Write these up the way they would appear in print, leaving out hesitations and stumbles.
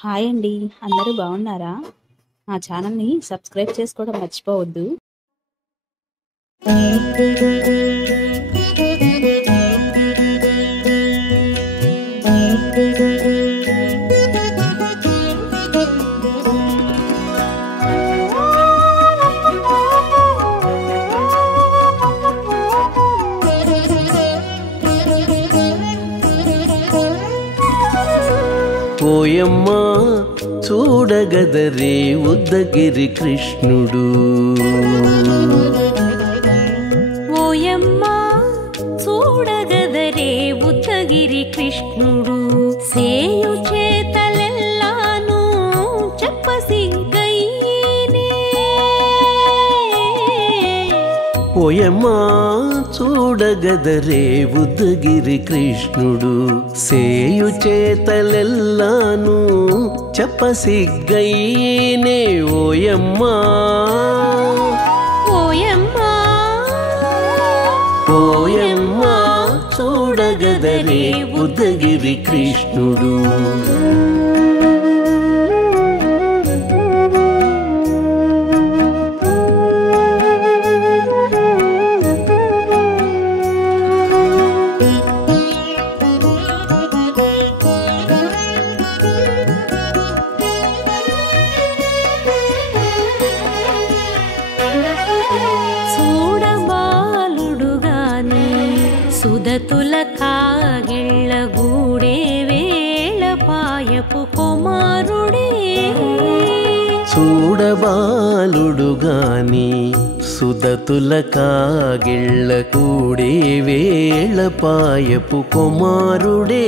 Hi అండి. అందరూ బాగున్నారా? మా ఛానల్‌ని సబ్స్క్రైబ్ చేసుకోవడం మర్చిపోవద్దు. ఓయమ్మ చూడగదరే ఉద్దగిరి కృష్ణుడు. ఓయమ్మ చూడగదరే ఉద్దగిరి కృష్ణుడు. సేయు చేతలెల్లాను చెప్పసిగ్గయ్యేనే. ఓయమ్మ చూడగదరే ఉద్దగిరి కృష్ణుడు. సేయు చేతలెల్లాను చెప్పసిగ్గయ్యేనే. ఓయమ్మ ఓయమ్మ ఓయమ్మ చూడగదరే ఉద్దగిరి కృష్ణుడు. సుదతుల కాగిళ్ళ గూడే వేళ పాయపు కుమారుడే. చూడబాలుడు గాని సుదతుల కాగిళ్ళ కూడే వేళ పాయపు కుమారుడే.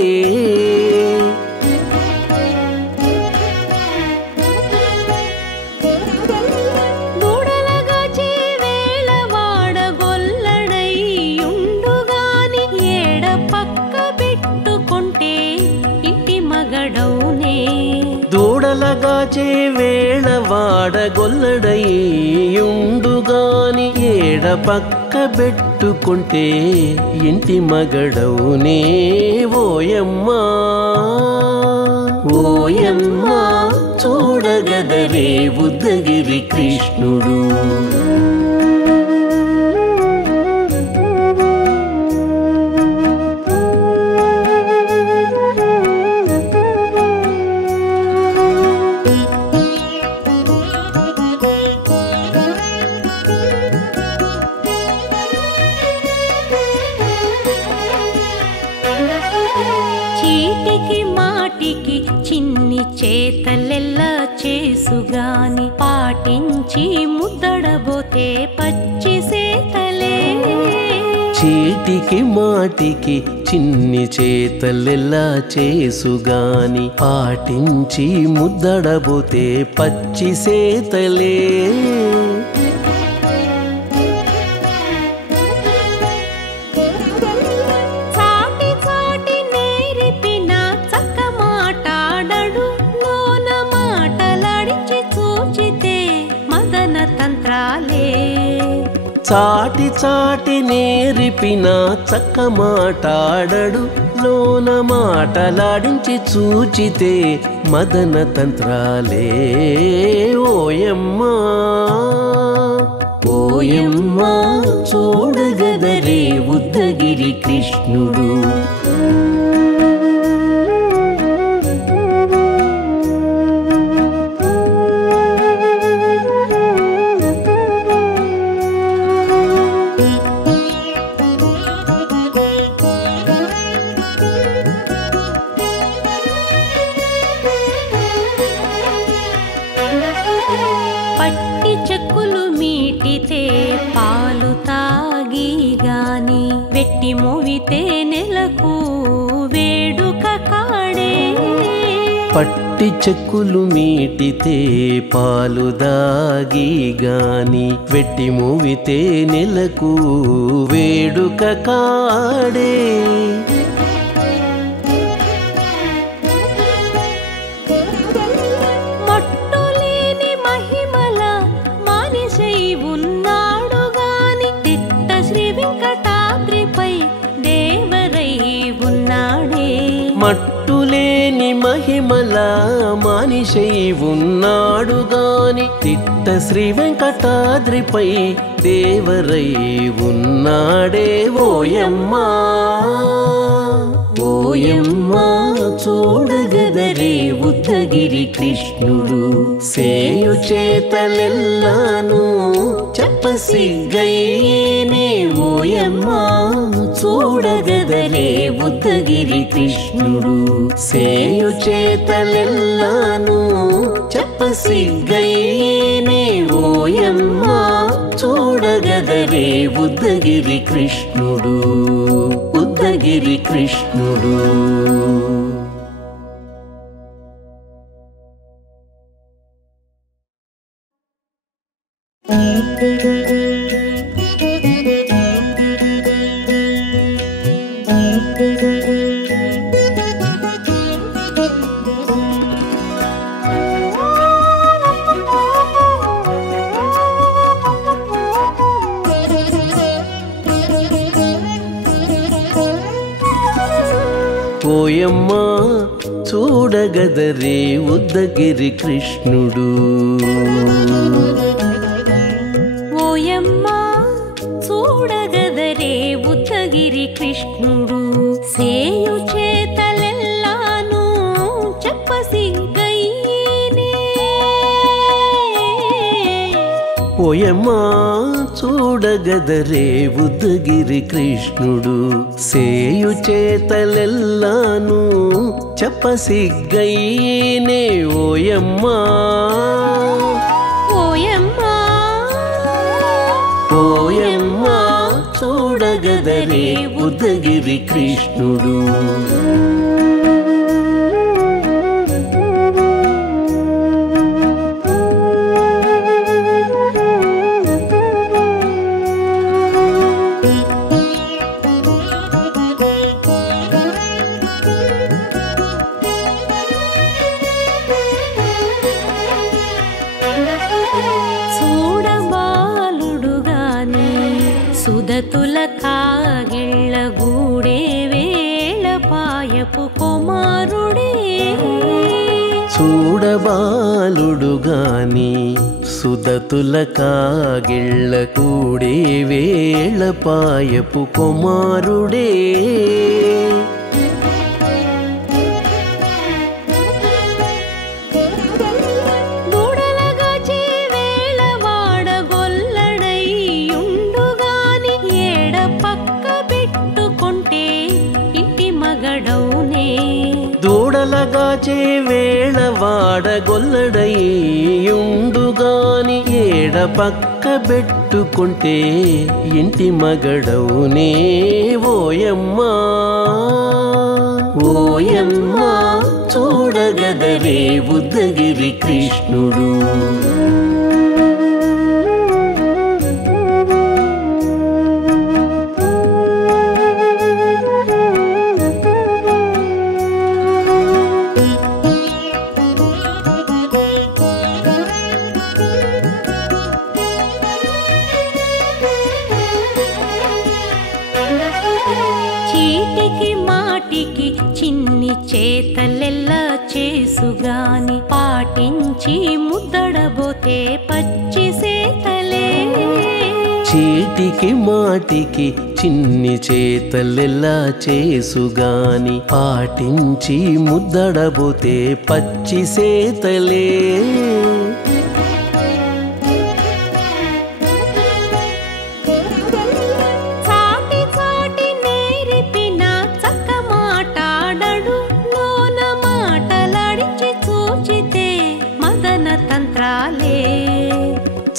దూడలగాచే వేళ వాడగొల్లడయ్యుండుగాని ఏడ పక్క పెట్టుకుంటే ఇంటి మగడవునే. ఓయమ్మ ఓయమ్మ చూడగదరే ఉద్దగిరి కృష్ణుడు. చీటికి మాటికి చిన్ని చేతలెల్లా చేసుగాని పాటించి ముద్దడబోతే పచ్చి సేతలే. చీటికి మాటికి చిన్ని చేతలెల్లా చేసుగాని పాటించి ముద్దడబోతే పచ్చి సేతలే. చాటి చాటి నేరిపిన చక్క మాటాడడు లోన మాటలాడించి చూచితే మదన తంత్రాలే. ఓయమ్మ ఓయమ్మ చూడగదరే ఉద్దగిరి కృష్ణుడు. పట్టి చెక్కులు మీటితే పాలు తాగి గాని వెట్టి మోవితే నెలకు వేడుక కాడే. పట్టి చెక్కులు మీటితే పాలు దాగి గాని వెట్టి మోవితే నెలకు వేడుక కాడే. మట్టులేని మహిమ తిరుమల మానిషై ఉన్నాడు గాని తిట్ట శ్రీ వెంకటాద్రిపై దేవరై ఉన్నాడే ఓయమ్మా ఓయమ్మా చూడగదరే ఉద్దగిరి కృష్ణుడు సేయు చేతలెల్లాను చెప్పసిగ్గైనే ఓయమ్మా చూడగదరే ఉద్దగిరి కృష్ణుడు సేయు చేతలెల్లాను చెప్పసిగ్గైనే ఓయమ్మా చూడగదరే ఉద్దగిరి కృష్ణుడు ఉద్దగిరి కృష్ణుడు ఓయమ్మా చూడగదరే ఉద్దగిరి కృష్ణుడు ఓయమ్మా చూడగదరే ఉద్దగిరి కృష్ణుడు సేయు చేతలెల్లాను చెప్పసిగ్గైనే ఓయమ్మా చూడగదరే ఉద్దగిరి కృష్ణుడు సేయు చేతలెల్లాను చెప్పసిగ్గైనే ఓయమ్మా ఓయమ్మా ఓయమ్మా చూడగదరే ఉద్దగిరి కృష్ణుడు సుదతుల కాగిళ్ళ గూడే వేళ పాయపు కుమారుడే చూడబాలుడు గాని సుదతుల కాగిళ్ళ కూడే వేళ పాయపు కుమారుడే దూడలగాచే వేళ వాడగొల్లడయ్యుండుగాని ఏడ పక్క పెట్టుకుంటే ఇంటి మగడవునే ఓయమ్మా ఓయమ్మా చూడగదరే ఉద్దగిరి కృష్ణుడు చిన్ని చేతలెల్లా చేసుగాని పాటించి ముద్దడబోతే పచ్చి సేతలే చీటికి మాటికి చిన్ని చేతలెల్లా చేసుగాని పాటించి ముద్దడబోతే పచ్చి సేతలే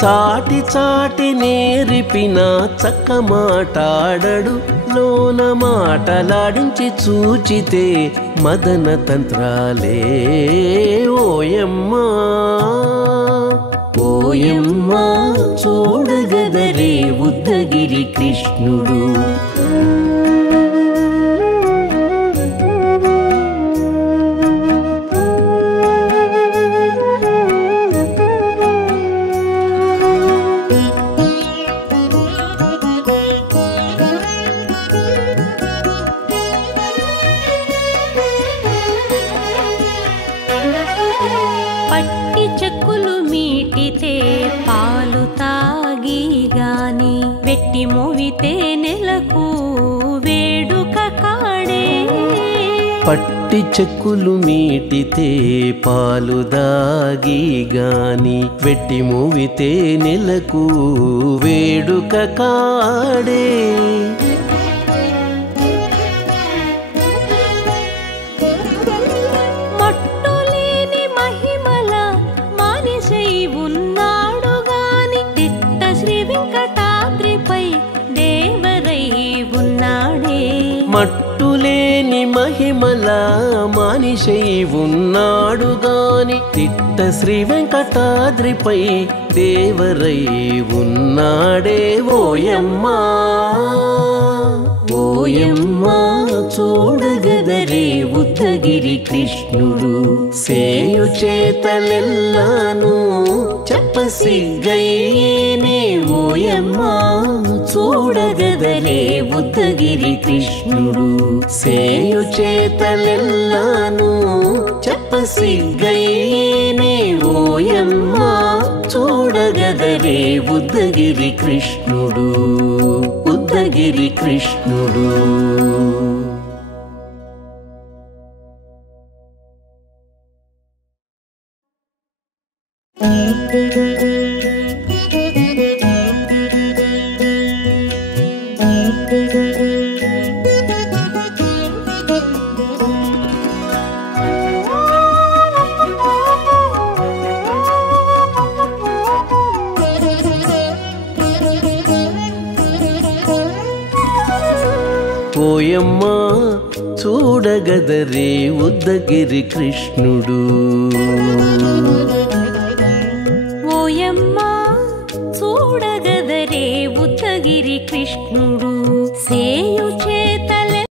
చాటి చాటి నేర్పిన చక్క మాటాడడు లోన మాటలాడించి చూచితే మదన తంత్రాలే ఓయమ్మా ఓయమ్మా చూడగదరే ఉద్దగిరి కృష్ణుడు పట్టి చెక్కులు మీటితే పాలు తాగి గాని వెట్టి మోవితే నెలకు వేడుక కాడే. పట్టి చెక్కులు మీటితే పాలు దాగి గాని వెట్టి మూవితే నెలకు వేడుక కాడే. మట్టులేని మహిమల మానిషై ఉన్నాడు గాని తిట్ట శ్రీ వెంకటాద్రిపై దేవరై ఉన్నాడే. మట్టులేని మహిమల మానిషై ఉన్నాడు గాని తిట్ట శ్రీ వెంకటాద్రిపై దేవరై ఉన్నాడే. ఓయమ్మా ఓయమ్మా చూడగదరే ఉద్దగిరి కృష్ణుడు సేయు చేతలెల్లాను చెప్పసిగ్గయ్యేనే. ఓయమ్మా చూడగదరే ఉద్దగిరి కృష్ణుడు సేయు చేతలెల్లాను చెప్పసిగ్గయ్యేనే. ఓయమ్మా చూడగదరే ఉద్దగిరి కృష్ణుడు ఉద్దగిరి కృష్ణుడు. ఓయమ్మా చూడగదరే ఉద్దగిరి కృష్ణుడు. ఓయమ్మా చూడగదరే ఉద్దగిరి కృష్ణుడు సేయు